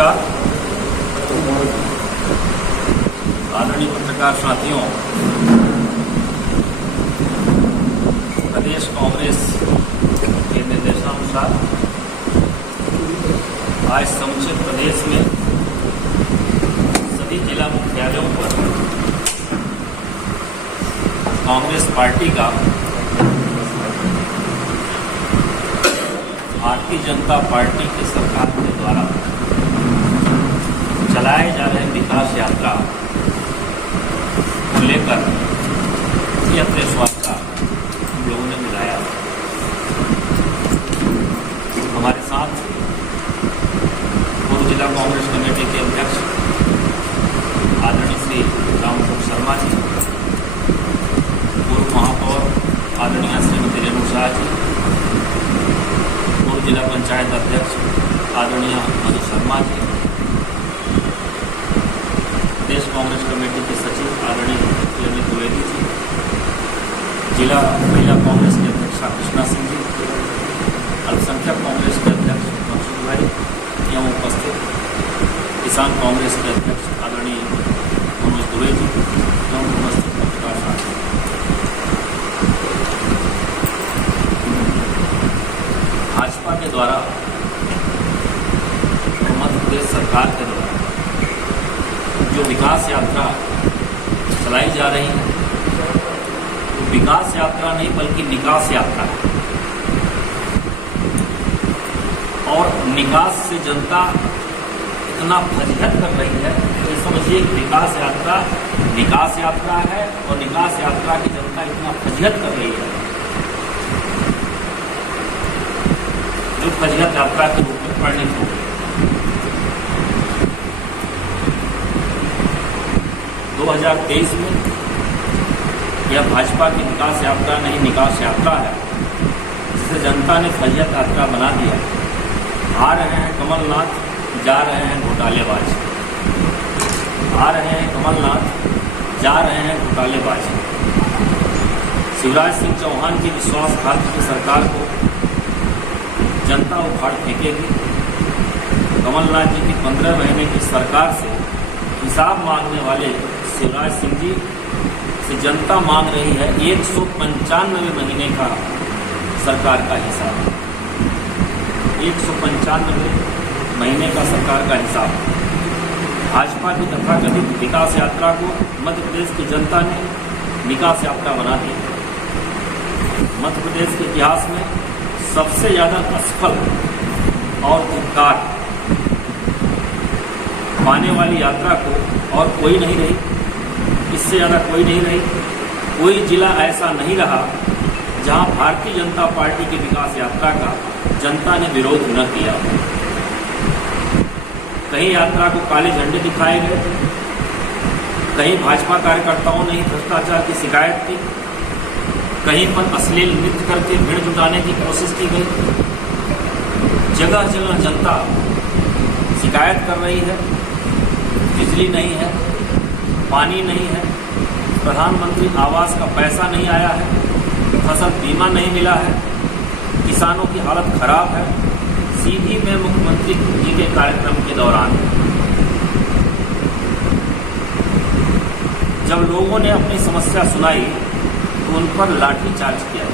नमस्कार। आदरणीय पत्रकार साथियों, प्रदेश कांग्रेस के निर्देशानुसार आज समूचे प्रदेश में सभी जिला मुख्यालयों पर कांग्रेस पार्टी का भारतीय जनता पार्टी की सरकार के द्वारा चलाए जा रहे विकास यात्रा को लेकर यह प्रेस वार्ता हम लोगों ने बुलाया। हमारे साथ पूर्व जिला कांग्रेस कमेटी के अध्यक्ष आदरणीय श्री रामचंद्र शर्मा जी, पूर्व महापौर आदरणीय श्रीमती रेणु शाह जी, पूर्व जिला पंचायत अध्यक्ष आदरणीय मधु शर्मा जी, प्रदेश कांग्रेस कमेटी के सचिव आदरणीय अमित द्विवेदी जी, जिला महिला कांग्रेस के अध्यक्षा कृष्णा सिंह जी, अल्पसंख्यक कांग्रेस के अध्यक्ष मनसुख भाई एवं उपस्थित किसान कांग्रेस के अध्यक्ष आदरणीय मनोज दुबे जी एवं उपस्थित पत्रकार साथी, भाजपा के द्वारा मध्य प्रदेश सरकार के द्वारा जो विकास यात्रा चलाई जा रही है, तो विकास यात्रा नहीं बल्कि निकास यात्रा है। और निकास से जनता इतना फजीहत कर रही है तो समझिए विकास यात्रा है और निकास यात्रा की जनता इतना फजीहत कर रही है जो फजीहत यात्रा के रूप में परिणित हो गई। 2023 में यह भाजपा की विकास यात्रा नहीं निकास यात्रा है, जिसे जनता ने फजीहत यात्रा बना दिया। आ रहे हैं कमलनाथ, जा रहे हैं घोटालेबाज। आ रहे हैं कमलनाथ, जा रहे हैं घोटालेबाज। शिवराज सिंह चौहान की विश्वासघात की सरकार को जनता उखाड़ फेंकेगी। कमलनाथ जी की 15 महीने की सरकार से हिसाब मांगने वाले शिवराज सिंह जी से जनता मांग रही है 195 महीने का सरकार का हिसाब। 195 महीने का सरकार का हिसाब। भाजपा की तथाकथित विकास यात्रा को मध्य प्रदेश की जनता ने निकास यात्रा बना दी। मध्य प्रदेश के इतिहास में सबसे ज़्यादा असफल और धिक्कार पाने वाली यात्रा को और कोई नहीं रही, इससे ज़्यादा कोई नहीं रही। कोई जिला ऐसा नहीं रहा जहां भारतीय जनता पार्टी की विकास यात्रा का जनता ने विरोध न किया। कहीं यात्रा को काले झंडे दिखाए गए, कहीं भाजपा कार्यकर्ताओं ने ही भ्रष्टाचार की शिकायत की, कहीं पर अश्लील नृत्य करके भीड़ जुटाने की कोशिश की गई। जगह जगह जनता शिकायत कर रही है, बिजली नहीं है, पानी नहीं है, प्रधानमंत्री आवास का पैसा नहीं आया है, फसल बीमा नहीं मिला है, किसानों की हालत खराब है। सीधी में मुख्यमंत्री जी के कार्यक्रम के दौरान जब लोगों ने अपनी समस्या सुनाई तो उन पर लाठीचार्ज किया।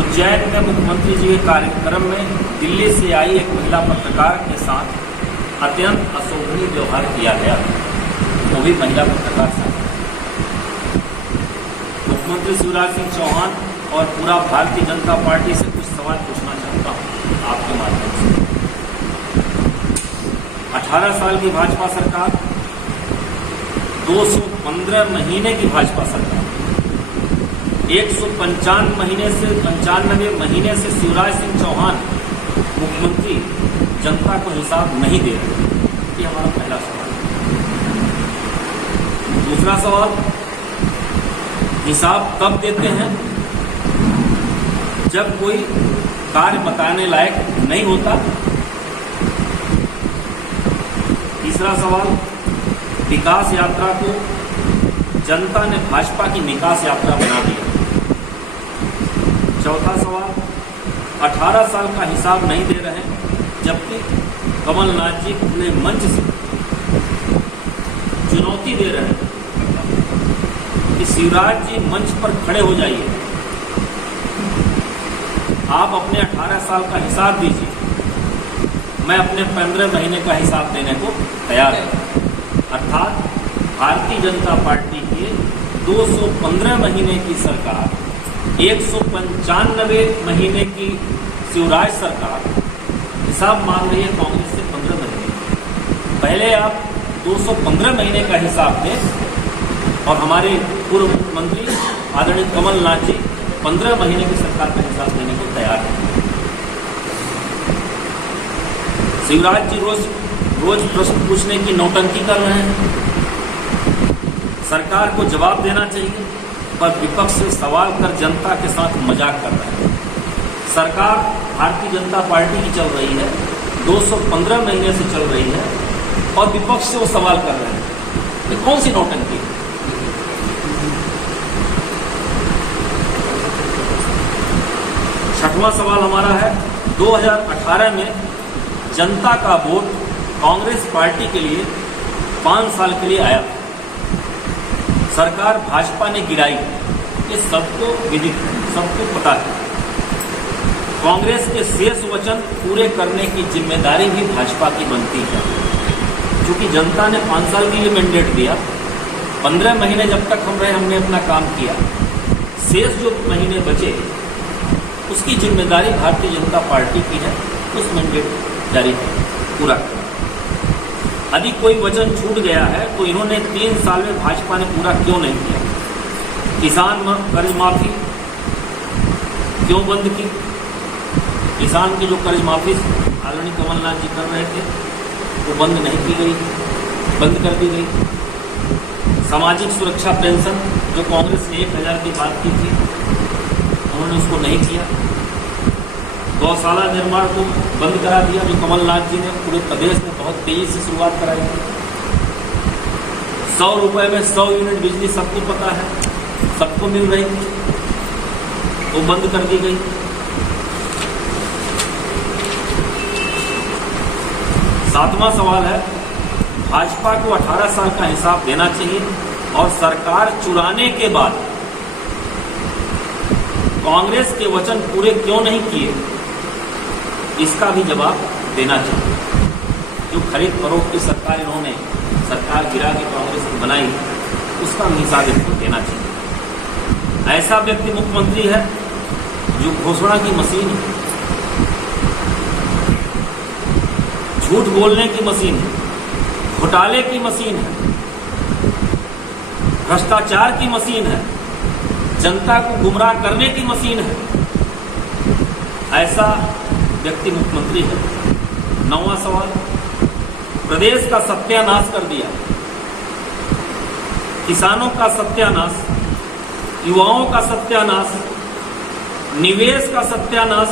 उज्जैन में मुख्यमंत्री जी के कार्यक्रम में दिल्ली से आई एक महिला पत्रकार के साथ अत्यंत अशोभनीय व्यवहार किया गया, वो भी महिला पत्रकार साथ। मुख्यमंत्री शिवराज सिंह चौहान और पूरा भारतीय जनता पार्टी से कुछ सवाल पूछना चाहता हूँ आपके माध्यम से। 18 साल की भाजपा सरकार, 215 महीने की भाजपा सरकार, 195 महीने से शिवराज सिंह चौहान मुख्यमंत्री जनता को हिसाब नहीं दे रहे। ये हमारा पहला सवाल। दूसरा सवाल, हिसाब कब देते हैं? जब कोई कार्य बताने लायक नहीं होता। तीसरा सवाल, विकास यात्रा को जनता ने भाजपा की निकास यात्रा बना दिया। चौथा सवाल, 18 साल का हिसाब नहीं दे रहे हैं, जबकि कमलनाथ जी अपने मंच से चुनौती दे रहे हैं कि शिवराज जी मंच पर खड़े हो जाइए, आप अपने 18 साल का हिसाब दीजिए, मैं अपने 15 महीने का हिसाब देने को तैयार हूँ। अर्थात भारतीय जनता पार्टी के 215 महीने की सरकार, 195 महीने की शिवराज सरकार हिसाब मांग रही है कांग्रेस से 15 महीने। पहले आप 215 महीने का हिसाब दें और हमारे पूर्व मुख्यमंत्री आदरणीय कमलनाथ जी 15 महीने की सरकार का हिसाब देने को तैयार हैं। शिवराज जी रोज प्रश्न पूछने की नौटंकी कर रहे हैं। सरकार को जवाब देना चाहिए, पर विपक्ष से सवाल कर जनता के साथ मजाक कर रहे हैं। सरकार भारतीय जनता पार्टी की चल रही है, 215 महीने से चल रही है, और विपक्ष से वो सवाल कर रहे हैं। ये कौन सी नौटंकी है? छठवां सवाल हमारा है, 2018 में जनता का वोट कांग्रेस पार्टी के लिए 5 साल के लिए आया। सरकार भाजपा ने गिराई, ये सबको विदित है, सबको पता है। कांग्रेस के शेष वचन पूरे करने की जिम्मेदारी भी भाजपा की बनती है, क्योंकि जनता ने 5 साल के लिए मैंडेट दिया। 15 महीने जब तक हम रहे, हमने अपना काम किया। शेष जो महीने बचे, उसकी जिम्मेदारी भारतीय जनता पार्टी की है, उस मैंडेट जारी पूरा करना। यदि कोई वचन छूट गया है तो इन्होंने 3 साल में भाजपा ने पूरा क्यों नहीं किया? किसान कर्ज माफी क्यों बंद की? किसान की जो कर्ज माफी आदरणीय कमलनाथ जी कर रहे थे, वो बंद नहीं की गई, बंद कर दी गई। सामाजिक सुरक्षा पेंशन जो कांग्रेस ने 1000 की बात की थी, उन्होंने उसको नहीं किया। गौशाला निर्माण को बंद करा दिया, जो कमलनाथ जी ने पूरे प्रदेश में बहुत तेजी से शुरुआत कराई थी। 100 रुपए में 100 यूनिट बिजली सबको पता है, सबको मिल रही थी, वो बंद कर दी गई। सातवां सवाल है, भाजपा को 18 साल का हिसाब देना चाहिए और सरकार चुराने के बाद कांग्रेस के वचन पूरे क्यों नहीं किए, इसका भी जवाब देना चाहिए। जो खरीद फरोख्त की सरकार इन्होंने सरकार गिरा के कांग्रेस की बनाई, उसका भी हिसाब इनको देना चाहिए। ऐसा व्यक्ति मुख्यमंत्री है जो घोषणा की मशीन है, झूठ बोलने की मशीन है, घोटाले की मशीन है, भ्रष्टाचार की मशीन है, जनता को गुमराह करने की मशीन है। ऐसा व्यक्ति मुख्यमंत्री है। 9वां सवाल, प्रदेश का सत्यानाश कर दिया, किसानों का सत्यानाश, युवाओं का सत्यानाश, निवेश का सत्यानाश,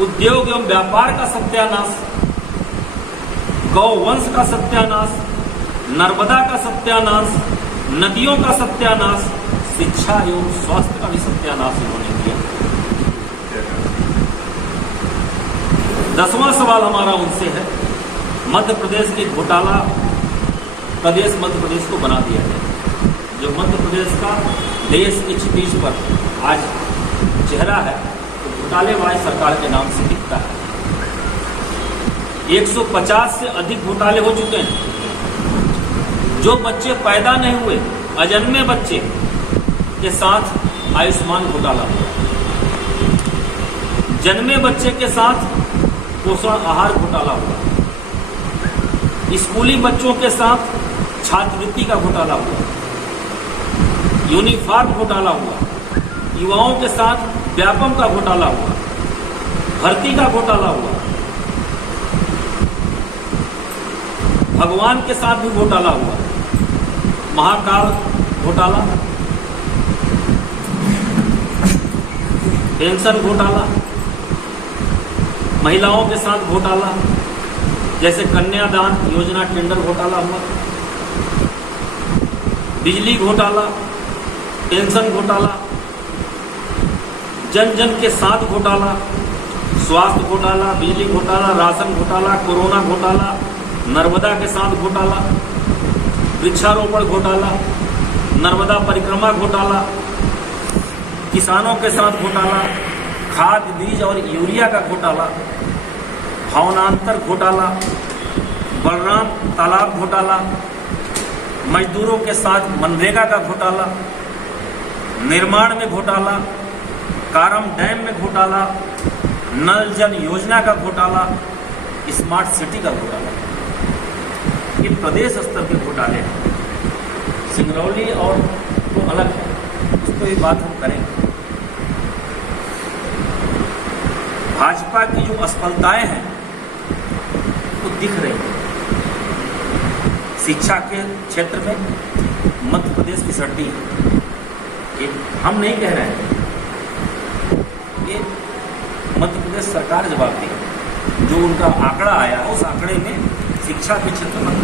उद्योग एवं व्यापार का सत्यानाश, गौवंश का सत्यानाश, नर्मदा का सत्यानाश, नदियों का सत्यानाश, शिक्षा एवं स्वास्थ्य का भी सत्यानाश इन्होंने किया। 10वां सवाल हमारा उनसे है, मध्य प्रदेश के घोटाला प्रदेश मध्य प्रदेश को बना दिया गया। जो मध्य प्रदेश का देश की क्षितिज पर आज चेहरा है, तो घोटालेबाज सरकार के नाम से दिखता है। 150 से अधिक घोटाले हो चुके हैं। जो बच्चे पैदा नहीं हुए, अजन्मे बच्चे के साथ आयुष्मान घोटाला हुआ, जन्मे बच्चे के साथ पोषण आहार घोटाला हुआ, स्कूली बच्चों के साथ छात्रवृत्ति का घोटाला हुआ, यूनिफॉर्म घोटाला हुआ, युवाओं के साथ व्यापम का घोटाला हुआ, भर्ती का घोटाला हुआ, भगवान के साथ भी घोटाला हुआ, महाकाल घोटाला, पेंशन घोटाला, महिलाओं के साथ घोटाला, जैसे कन्यादान योजना टेंडर घोटाला हुआ, बिजली घोटाला, पेंशन घोटाला, जन जन के साथ घोटाला, स्वास्थ्य घोटाला, बिजली घोटाला, राशन घोटाला, कोरोना घोटाला, नर्मदा के साथ घोटाला, वृक्षारोपण घोटाला, नर्मदा परिक्रमा घोटाला, किसानों के साथ घोटाला, खाद बीज और यूरिया का घोटाला, भावनांतर घोटाला, बलराम तालाब घोटाला, मजदूरों के साथ मनरेगा का घोटाला, निर्माण में घोटाला, कारम डैम में घोटाला, नल जल योजना का घोटाला, स्मार्ट सिटी का घोटाला। ये प्रदेश स्तर के घोटाले हैं। सिंगरौली और तो अलग है, उसको ये बात हम करेंगे। भाजपा की जो असफलताएं हैं वो दिख रही हैं। शिक्षा के क्षेत्र में मध्य प्रदेश की सड्डी है। ये हम नहीं कह रहे हैं, ये मध्य प्रदेश सरकार जवाब दी। जो उनका आंकड़ा आया उस आंकड़े में शिक्षा के क्षेत्र में